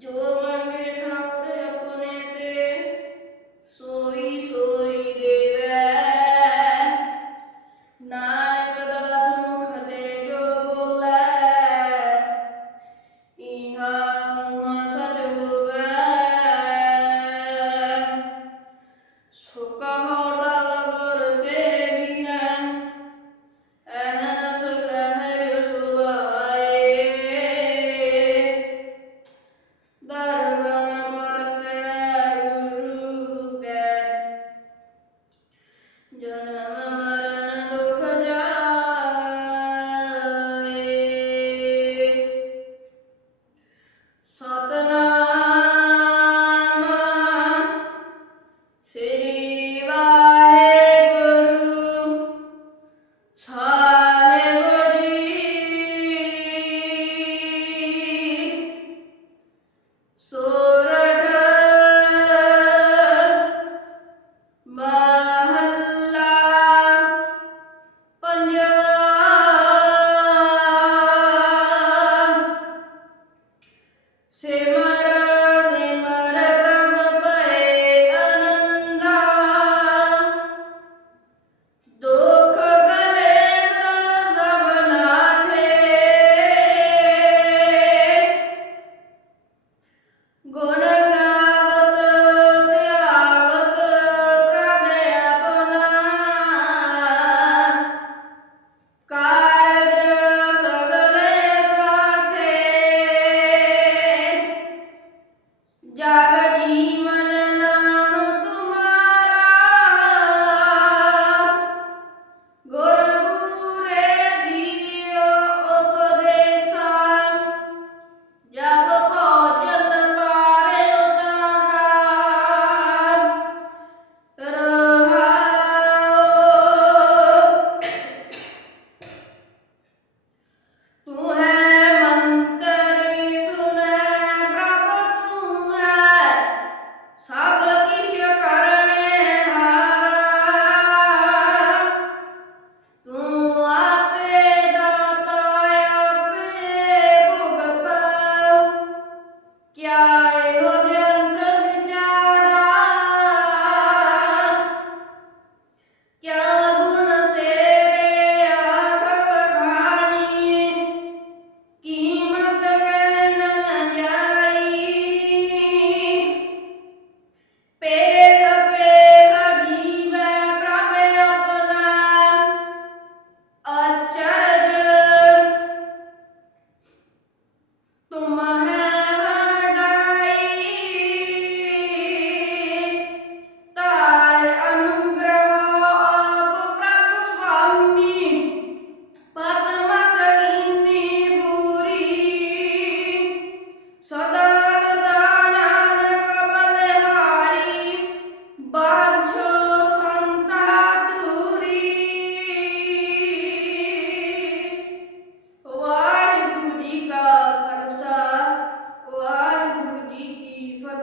Trời 加个鸡